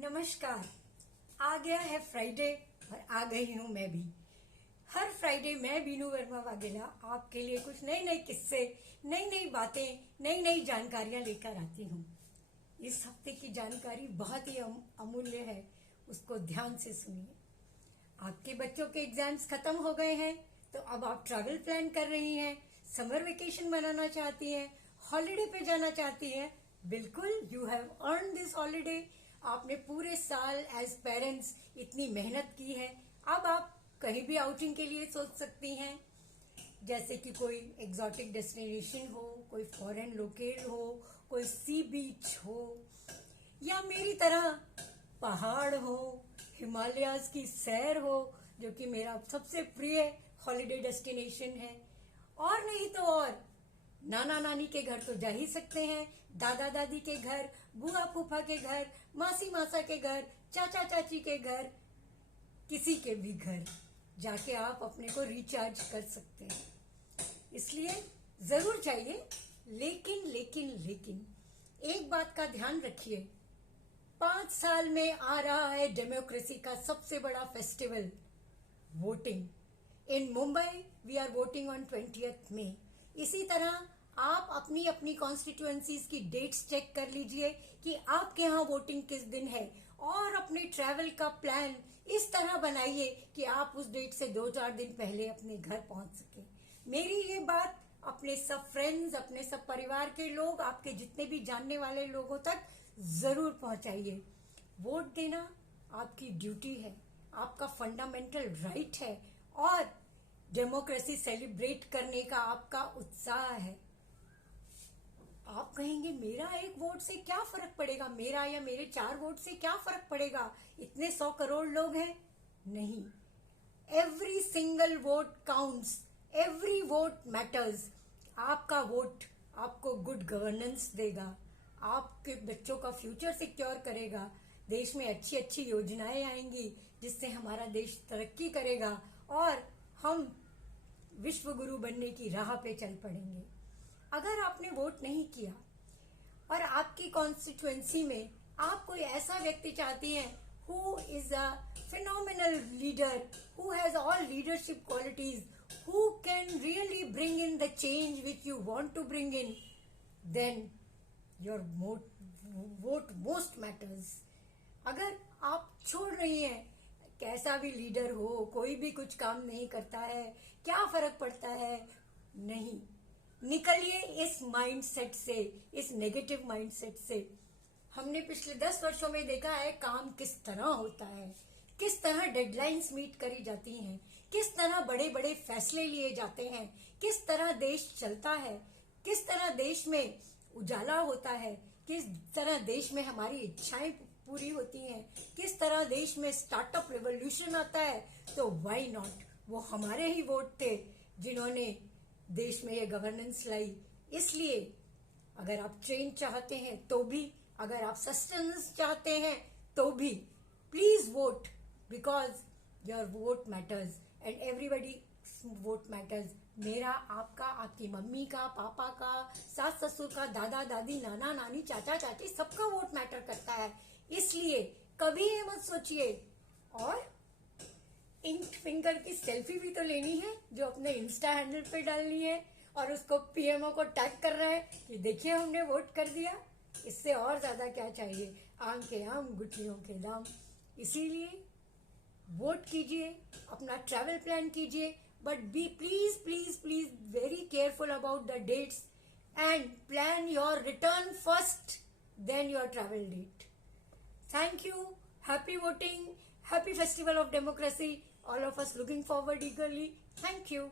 नमस्कार। आ गया है फ्राइडे और आ गई हूँ मैं भी। हर फ्राइडे मैं बीनू वर्मा वाघेला आपके लिए कुछ नए नए किस्से, नई नई बातें, नई नई जानकारियां लेकर आती हूँ। इस हफ्ते की जानकारी बहुत ही अमूल्य है, उसको ध्यान से सुनिए। आपके बच्चों के एग्जाम्स खत्म हो गए हैं, तो अब आप ट्रैवल प्लान कर रही हैं, समर वेकेशन मनाना चाहती हैं, हॉलिडे पे जाना चाहती हैं। बिल्कुल, you have earn this holiday. आपने पूरे साल एज पेरेंट्स इतनी मेहनत की है, अब आप कहीं भी आउटिंग के लिए सोच सकती हैं, जैसे कि कोई एग्जॉटिक डेस्टिनेशन हो, कोई फॉरेन लोकेल हो, कोई सी बीच हो, या मेरी तरह पहाड़ हो, हिमालयाज की सैर हो, जो कि मेरा सबसे प्रिय हॉलिडे डेस्टिनेशन है। और नहीं तो और नाना नानी के घर तो जा ही सकते हैं, दादा दादी के घर, बुआ फूफा के घर, मासी मासा के घर, चाचा चाची के घर, किसी के भी घर जाके आप अपने को रिचार्ज कर सकते हैं। इसलिए जरूर चाहिए, लेकिन लेकिन लेकिन एक बात का ध्यान रखिए, 5 साल में आ रहा है डेमोक्रेसी का सबसे बड़ा festival, voting. In Mumbai we are voting on 20th May. इसी तरह आप अपनी अपनी कॉन्स्टिट्यूएंसीज की डेट्स चेक कर लीजिए कि आपके यहाँ वोटिंग किस दिन है, और अपने ट्रैवल का प्लान इस तरह बनाइए कि आप उस डेट से 2-4 दिन पहले अपने घर पहुंच सके। मेरी ये बात अपने सब फ्रेंड्स, अपने सब परिवार के लोग, आपके जितने भी जानने वाले लोगों तक जरूर पहुंचाइए। वोट देना आपकी ड्यूटी है, आपका फंडामेंटल राइट है, और डेमोक्रेसी सेलिब्रेट करने का आपका उत्साह है। आप कहेंगे मेरा एक वोट से क्या फर्क पड़ेगा, मेरा या मेरे 4 वोट से क्या फर्क पड़ेगा, इतने 100 करोड़ लोग हैं। नहीं, every single vote counts, every vote matters. आपका वोट आपको गुड गवर्नेंस देगा, आपके बच्चों का फ्यूचर सिक्योर करेगा, देश में अच्छी अच्छी योजनाएं आएंगी जिससे हमारा देश तरक्की करेगा, और हम विश्व गुरु बनने की राह पे चल पड़ेंगे। अगर आपने वोट नहीं किया और आपकी कॉन्स्टिट्युएंसी में आप कोई ऐसा व्यक्ति चाहती हैं who is a phenomenal leader, who has all leadership qualities, who can really bring in the change which you want to bring in, then your vote most matters. अगर आप छोड़ रही हैं, कैसा भी लीडर हो, कोई भी कुछ काम नहीं करता है, क्या फर्क पड़ता है, नहीं, निकलिए इस माइंडसेट से, इस नेगेटिव माइंडसेट से। हमने पिछले 10 वर्षों में देखा है काम किस तरह होता है, किस तरह डेडलाइंस मीट करी जाती हैं, किस तरह बड़े बड़े फैसले लिए जाते हैं, किस तरह देश चलता है, किस तरह देश में उजाला होता है, किस तरह देश में हमारी इच्छाएं पूरी होती हैं, किस तरह देश में स्टार्टअप रेवोल्यूशन आता है। तो व्हाई नॉट, वो हमारे ही वोट थे जिन्होंने देश में ये गवर्नेंस लाई। इसलिए अगर आप चेंज चाहते हैं तो भी, अगर आप सस्टेनेंस चाहते हैं तो भी, please vote, because your vote matters and everybody vote matters. मेरा, आपका, आपकी मम्मी का, पापा का, सास ससुर का, दादा दादी, नाना नानी, चाचा चाची, सबका वोट मैटर करता है। इसलिए कभी ये मत सोचिए। और इंक फिंगर की सेल्फी भी तो लेनी है जो अपने इंस्टा हैंडल पे डालनी है, और उसको पीएमओ को टैग कर रहा है कि देखिए हमने वोट कर दिया। इससे और ज्यादा क्या चाहिए, आम के आम गुठलियों के दाम। इसीलिए वोट कीजिए, अपना ट्रैवल प्लान कीजिए, but be please please please very careful about the dates, and plan your return first, then your travel date. Thank you. Happy voting. Happy Festival of Democracy. All of us looking forward eagerly. Thank you.